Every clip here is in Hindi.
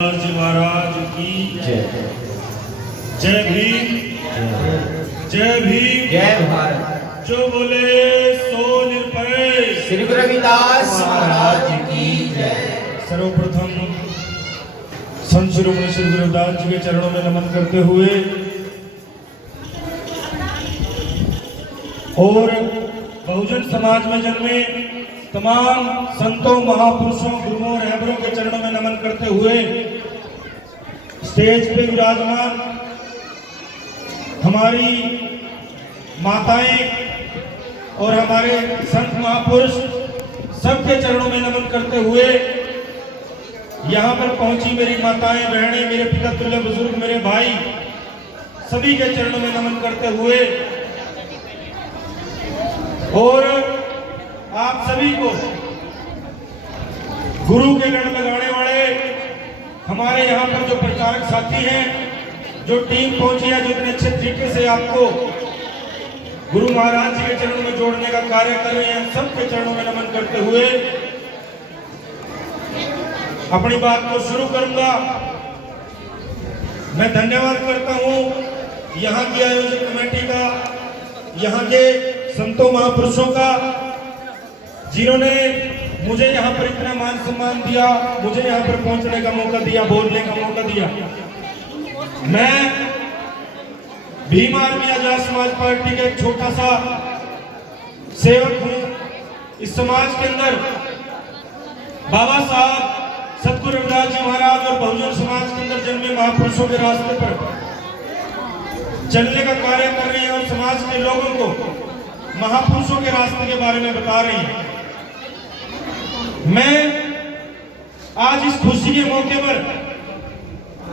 जी महाराज की जय। जय भीम, जय भीम, जय भारत। जो बोले सो निर्भय। श्री गुरु रविदास महाराज की जय। सर्वप्रथम संत शिरोमणि श्री गुरु रविदास जी के चरणों में नमन करते हुए और बहुजन समाज में जन्मे तमाम संतों, महापुरुषों, गुरुओं, रहबरों के चरणों में नमन करते हुए स्टेज पे विराजमान हमारी माताएं और हमारे संत महापुरुष सबके चरणों में नमन करते हुए यहाँ पर पहुंची मेरी माताएं, बहनें, मेरे पिता तुल्य बुजुर्ग, मेरे भाई, सभी के चरणों में नमन करते हुए और आप सभी को गुरु के लड़ लगाने वाले हमारे यहाँ पर जो प्रचारक साथी हैं, जो टीम पहुंची है, जो इतने अच्छे तरीके से आपको गुरु महाराज जी के चरणों में जोड़ने का कार्य कर रहे हैं, सबके चरणों में नमन करते हुए अपनी बात को शुरू करूंगा। मैं धन्यवाद करता हूं यहाँ की आयोजक कमेटी का, यहाँ के संतों महापुरुषों का, जिन्होंने मुझे यहाँ पर इतना मान सम्मान दिया, मुझे यहाँ पर पहुंचने का मौका दिया, बोलने का मौका दिया। मैं भीम आर्मी आजाद समाज पार्टी का एक छोटा सा सेवक हूँ। इस समाज के अंदर बाबा साहब सतगुरु रविदास जी महाराज और बहुजन समाज के अंदर जन्मे महापुरुषों के रास्ते पर चलने का कार्य कर रहे हैं और समाज के लोगों को महापुरुषों के रास्ते के बारे में बता रहे हैं। मैं आज इस खुशी के मौके पर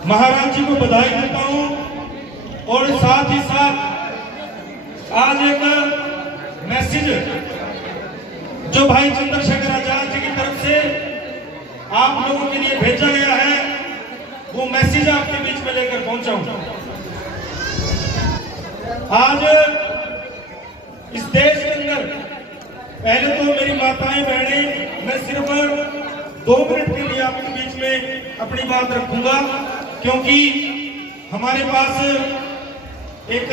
महाराज जी को बधाई देता हूं और साथ ही साथ आज एक मैसेज जो भाई चंद्रशेखर आजाद जी की तरफ से आप लोगों के लिए भेजा गया है, वो मैसेज आपके बीच में लेकर पहुंचा हूं। आज इस देश के अंदर पहले तो मेरी माताएं, बहनें, मैं सिर्फ 2 मिनट के लिए आपके बीच में अपनी बात रखूंगा, क्योंकि हमारे पास एक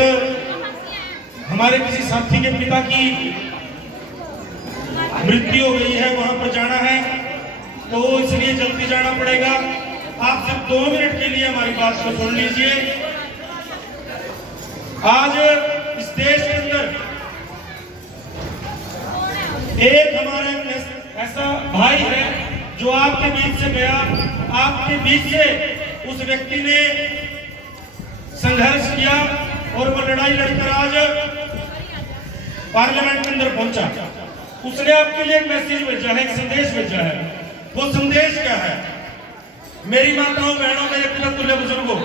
हमारे किसी साथी के पिता की मृत्यु हो गई है, वहां पर जाना है, तो इसलिए जल्दी जाना पड़ेगा। आप सिर्फ 2 मिनट के लिए हमारी बात को सुन लीजिए। आज इस देश के अंदर एक हमारा ऐसा भाई है जो आपके बीच से गया, आपके बीच से उस व्यक्ति ने संघर्ष किया और वो लड़ाई लड़कर आज पार्लियामेंट के अंदर पहुंचा। उसने आपके लिए एक मैसेज भेजा है, एक संदेश भेजा है। वो संदेश क्या है? मेरी माताओं, बहनों, मेरे पिता तुल्य बुजुर्गों,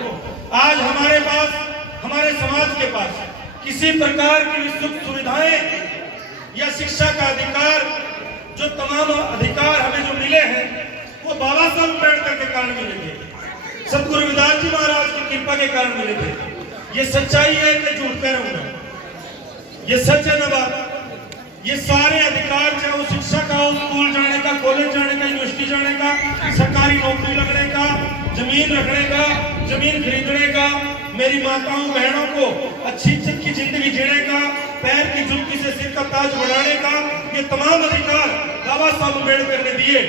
आज हमारे पास, हमारे समाज के पास किसी प्रकार की सुख सुविधाएं या शिक्षा का अधिकार, जो तमाम अधिकार हमें जो मिले हैं, वो बाबा साहब अम्बेडकर के कारण मिले थे, सतगुरु रविदास जी महाराज की कृपा के कारण मिले थे। ये सच्चाई है कि झूठ कह रहा हूं? ये सच है ना बात? ये सारे अधिकार, चाहे वो शिक्षा का हो, स्कूल जाने का, कॉलेज जाने का, यूनिवर्सिटी जाने का, सरकारी नौकरी लगने का, जमीन रखने का, जमीन खरीदने का, मेरी माताओं, बहनों को अच्छी की जिंदगी जीने का, पैर की जुल्फी से सिर का ताज बढ़ाने का, ये तमाम अधिकार बाबा साहब अम्बेडकर ने दिए।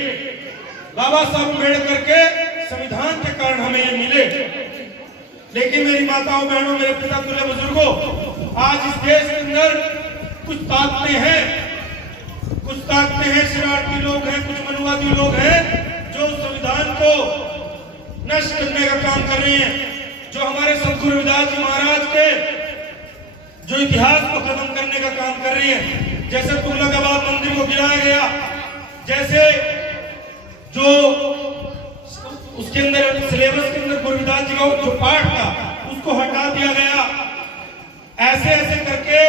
बाबा साहब अम्बेडकर के संविधान के कारण हमें ये मिले। लेकिन मेरी माताओं, बहनों, मेरे पिता तुल्य बुजुर्गों, आज इस देश के अंदर कुछ ताकतें हैं, शरारती लोग हैं, कुछ मनुवादी लोग हैं, जो संविधान को नष्ट करने का काम कर रहे हैं, जो हमारे सतगुरु रविदास जी महाराज के जो इतिहास को खत्म करने का काम कर रही है। जैसे तुगलकाबाद मंदिर को गिराया गया, जैसे जो उसके अंदर सिलेबस के अंदर गुरु रविदास जी का जो पाठ था उसको हटा दिया गया, ऐसे ऐसे करके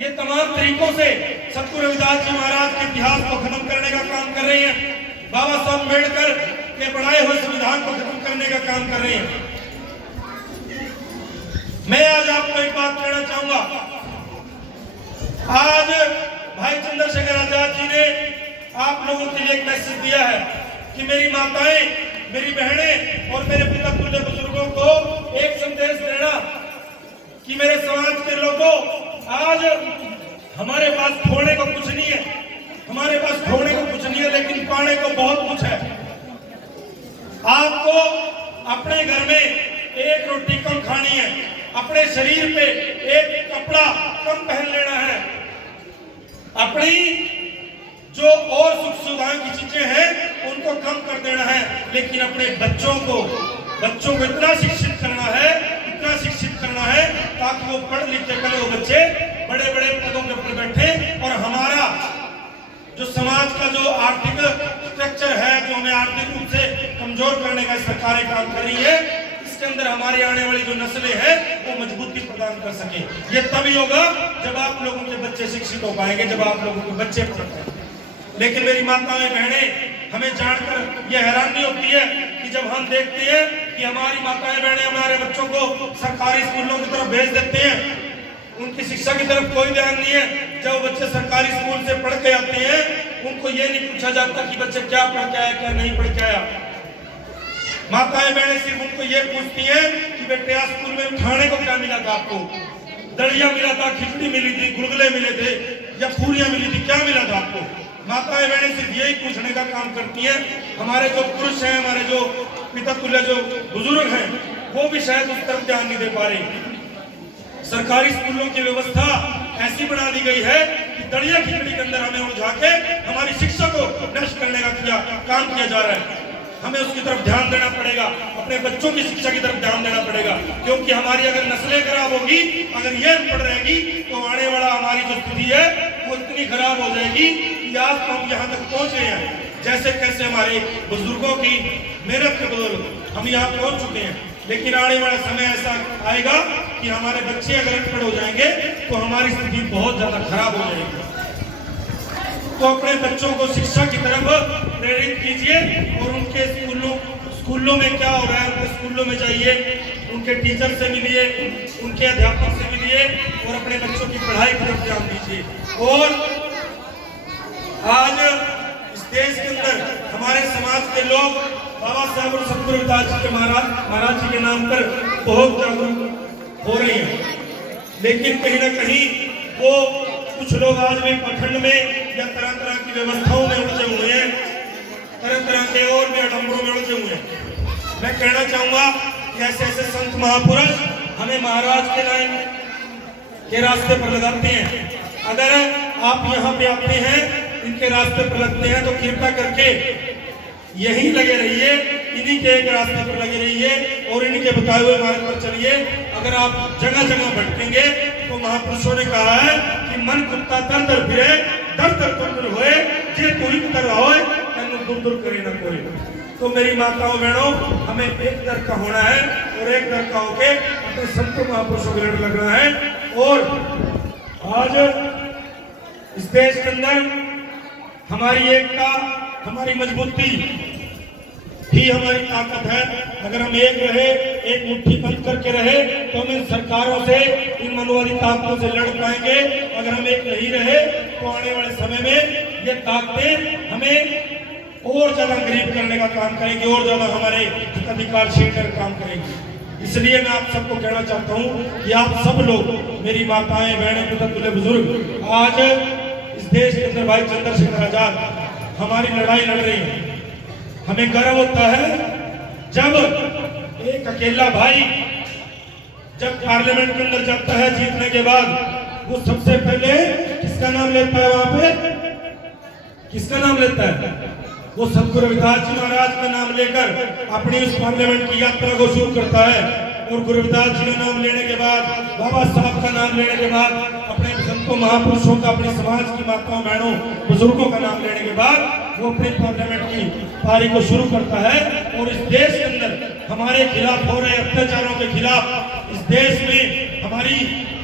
ये तमाम तरीकों से सतगुरु रविदास जी महाराज के इतिहास को खत्म करने का काम कर रहे हैं। बाबा साहब अम्बेडकर के बनाए हुए संविधान को खत्म करने का काम कर रहे हैं। मैं आज आपको एक बात कहना चाहूंगा। आज भाई चंद्रशेखर आजाद जी ने आप लोगों के लिए एक मैसेज दिया है कि मेरी माताएं, मेरी बहनें और मेरे पिता तुल्य बुजुर्गों को एक संदेश देना कि मेरे समाज के लोगों, आज हमारे पास खोने को कुछ नहीं है, हमारे पास खोने को कुछ नहीं है, लेकिन पाने को बहुत कुछ है। आपको अपने घर में एक रोटी कम खानी है, अपने शरीर पे एक कपड़ा कम पहन लेना है, अपनी जो और सुख सुविधाओं की चीजें हैं उनको कम कर देना है, लेकिन अपने बच्चों को इतना शिक्षित करना है, इतना शिक्षित करना है ताकि वो पढ़ लिख के कल वो बच्चे बड़े बड़े पदों के ऊपर बैठे और हमारा जो समाज का जो आर्थिक स्ट्रक्चर है, जो हमें आर्थिक रूप से कमजोर करने का सरकारें काम कर रही है, इसके अंदर हमारी आने वाली जो नस्लें हैं वो मजबूती प्रदान कर सके। ये तभी होगा जब आप लोगों के बच्चे शिक्षित हो पाएंगे, जब आप लोगों के बच्चे पढ़ पाएंगे। लेकिन मेरी माताएं बहनें, हमें जानकर यह हैरानी होती है कि जब हम देखते हैं कि हमारी माताएं बहनें हमारे बच्चों को सरकारी स्कूलों की तरफ भेज देते हैं, उनकी शिक्षा की तरफ कोई ध्यान नहीं है। जब बच्चे सरकारी स्कूल से पढ़ के आते हैं, उनको ये नहीं पूछा जाता कि बच्चे क्या पढ़ के आया, क्या नहीं पढ़ के आया। माताएं बहनें सिर्फ उनको ये पूछती हैं कि बेटे आज स्कूल में खाने को क्या मिला था, आपको दलिया मिला था, खिचड़ी मिली थी, गुलगुले मिले थे या पूरियां मिली थी, क्या मिला था आपको। माताएं बहनें सिर्फ यही पूछने का काम करती हैं। हमारे जो पुरुष हैं, हमारे जो पिता तुल्य जो बुजुर्ग हैं, वो भी शायद उस तरफ ध्यान नहीं दे पा रहे। सरकारी स्कूलों की व्यवस्था ऐसी बना दी गई है कि दलिया खिचड़ी के अंदर हमें उलझा के हमारी शिक्षा को नष्ट करने का काम किया जा रहा है। हमें उसकी तरफ ध्यान देना पड़ेगा, अपने बच्चों की शिक्षा की तरफ ध्यान देना पड़ेगा, क्योंकि हमारी अगर नस्लें खराब होगी, अगर ये अनपढ़ रहेगी, तो आने वाला हमारी जो स्थिति है वो इतनी खराब हो जाएगी कि आज तो हम यहाँ तक पहुंचे हैं। जैसे कैसे हमारे बुजुर्गों की मेहनत के बदौलत हम यहाँ पहुंच चुके हैं, लेकिन आने वाला समय ऐसा आएगा कि हमारे बच्चे अगर अनपढ़ हो जाएंगे तो हमारी स्थिति बहुत ज्यादा खराब हो जाएगी। तो अपने बच्चों को शिक्षा की तरफ प्रेरित कीजिए और उनके स्कूलों में क्या हो रहा है, उनके स्कूलों में जाइए, उनके टीचर से मिलिए, उनके अध्यापक से मिलिए और अपने बच्चों की पढ़ाई की तरफ ध्यान दीजिए। और आज इस देश के अंदर हमारे समाज के लोग बाबा साहब और सतगुरु रविदास जी के महाराज जी के नाम पर बहुत जागरूक हो रहे हैं, लेकिन कहीं ना कहीं वो कुछ लोग आज भी पखंड में या तरह तरह की व्यवस्थाओं में उलझे हुए हैं, तरह तरह के और भी आडंबरों में उलझे हुए हैं। मैं कहना चाहूंगा कि ऐसे ऐसे संत महापुरुष हमें महाराज के लाइन के रास्ते पर लगाते हैं। अगर आप यहाँ पे आते हैं, इनके रास्ते पर लगते हैं, तो कृपया करके यहीं लगे रहिए, इन्हीं के एक रास्ते पर लगे रहिए और इनके बताए हुए मार्ग पर चलिए। अगर आप जगह जगह भटकेंगे तो महापुरुषों ने कहा है कि मन कुत्ता दर दर फिरे, दर दर दूर होए, जे तू ही तरह होए, तन्नु दूर दूर करे ना कोई। तो मेरी माताओं बहनों, हमें एक दर का होना है और एक दर का होके अपने संतों महापुरुषों के लड़ लगना है। और आज इस देश के अंदर हमारी एकता, हमारी मजबूती ही हमारी ताकत है। अगर हम एक रहे, एक मुट्ठी बंद करके रहे, तो हम इन सरकारों से, इन मनोवादी ताकतों से लड़ पाएंगे। अगर हम एक नहीं रहे तो आने वाले समय में ये ताकतें हमें और ज्यादा गरीब करने का काम करेंगे, और ज्यादा हमारे अधिकार छीन कर काम करेंगे। इसलिए मैं आप सबको कहना चाहता हूँ कि आप सब लोग, मेरी माताएं बहनें, पिता तुल्य बुजुर्ग, आज इस देश के अंदर भाई चंद्रशेखर आजाद हमारी लड़ाई लड़ रही है। हमें गर्व होता है जब एक अकेला भाई जब पार्लियामेंट के अंदर जाता है जीतने के बाद, वो सबसे पहले किसका नाम लेता है, वहां पे किसका नाम लेता है? वो सतगुरु रविदास जी महाराज का नाम लेकर अपनी उस पार्लियामेंट की यात्रा को शुरू करता है। और गुरु रविदास जी का नाम लेने के बाद, बाबा साहब का नाम लेने के बाद, अपने संतों महापुरुषों का, अपने समाज की माताओं बहनों बुजुर्गों का नाम लेने के बाद वो अपने पार्लियामेंट की पारी को शुरू करता है। और इस देश के अंदर हमारे खिलाफ हो रहे अत्याचारों के खिलाफ, इस देश में हमारी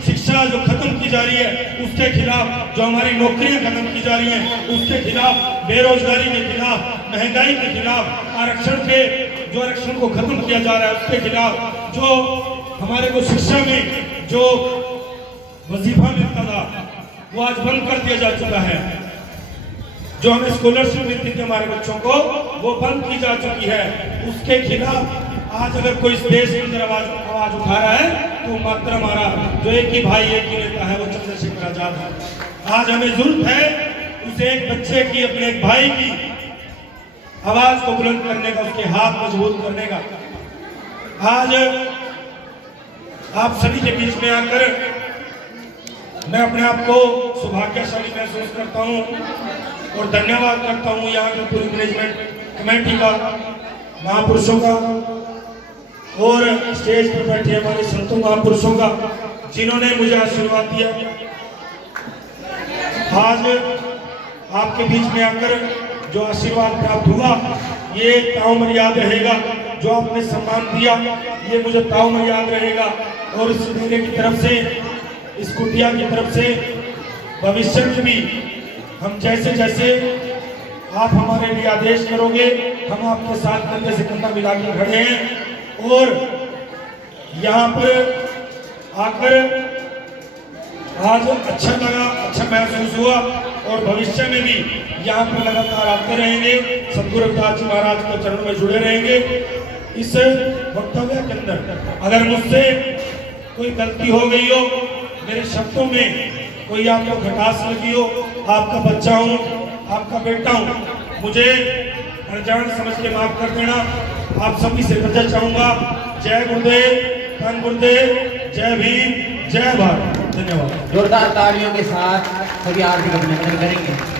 शिक्षा जो खत्म की जा रही है उसके खिलाफ, जो हमारी नौकरियां खत्म की जा रही हैं उसके खिलाफ, बेरोजगारी के खिलाफ, महंगाई के खिलाफ, आरक्षण को खत्म किया जा रहा है उसके खिलाफ, जो हमारे को शिक्षा में जो वजीफा मिलता था वो आज बंद कर दिया जा चुका है, जो हमें स्कॉलरशिप मिलती थी हमारे बच्चों को वो बंद की जा चुकी है। उसके खिलाफ आज अगर कोई इस देश के अंदर आवाज उठा रहा है तो मात्र हमारा जो एक ही भाई एक ही नेता है वो चंद्रशेखर आजाद है। आज हमें जरूरत है उसे एक बच्चे की, अपने एक भाई की आवाज को बुलंद करने का, उसके हाथ मजबूत करने का। आज आप सभी के बीच में आकर मैं अपने आप को सौभाग्यशाली महसूस करता हूं और धन्यवाद करता हूं यहाँ के पूरी मैनेजमेंट कमेटी का, महापुरुषों का और स्टेज पर बैठे हमारे संतों महापुरुषों का, जिन्होंने मुझे आशीर्वाद दिया। आज आपके बीच में आकर जो आशीर्वाद प्राप्त हुआ ये ताउम्र याद रहेगा। जो आपने सम्मान दिया ये मुझे ताउम्र याद रहेगा। और इस मेले की तरफ से, इस कुटिया की तरफ से भविष्य में भी हम जैसे जैसे आप हमारे लिए आदेश करोगे हम आपके साथ कंधे से कंधा मिला के खड़े हैं। और यहाँ पर आकर आज अच्छा लगा, अच्छा महसूस हुआ और भविष्य में भी यहाँ पर लगातार आते रहेंगे, सद्गुरु रविदास जी महाराज के चरणों में जुड़े रहेंगे। इस वक्तव्य के अंदर अगर मुझसे कोई गलती हो गई हो, मेरे शब्दों में कोई आपको खटास लगी हो, आपका बच्चा हूँ, आपका बेटा हूँ, मुझे अनजान समझ के माफ कर देना। आप सभी से बचा चाहूंगा। जय गुरुदेव, धन गुरुदेव, जय भीम, जय भारत। धन्यवाद। जोरदार तालियों के साथ सभी आरती का अभिनंदन करेंगे।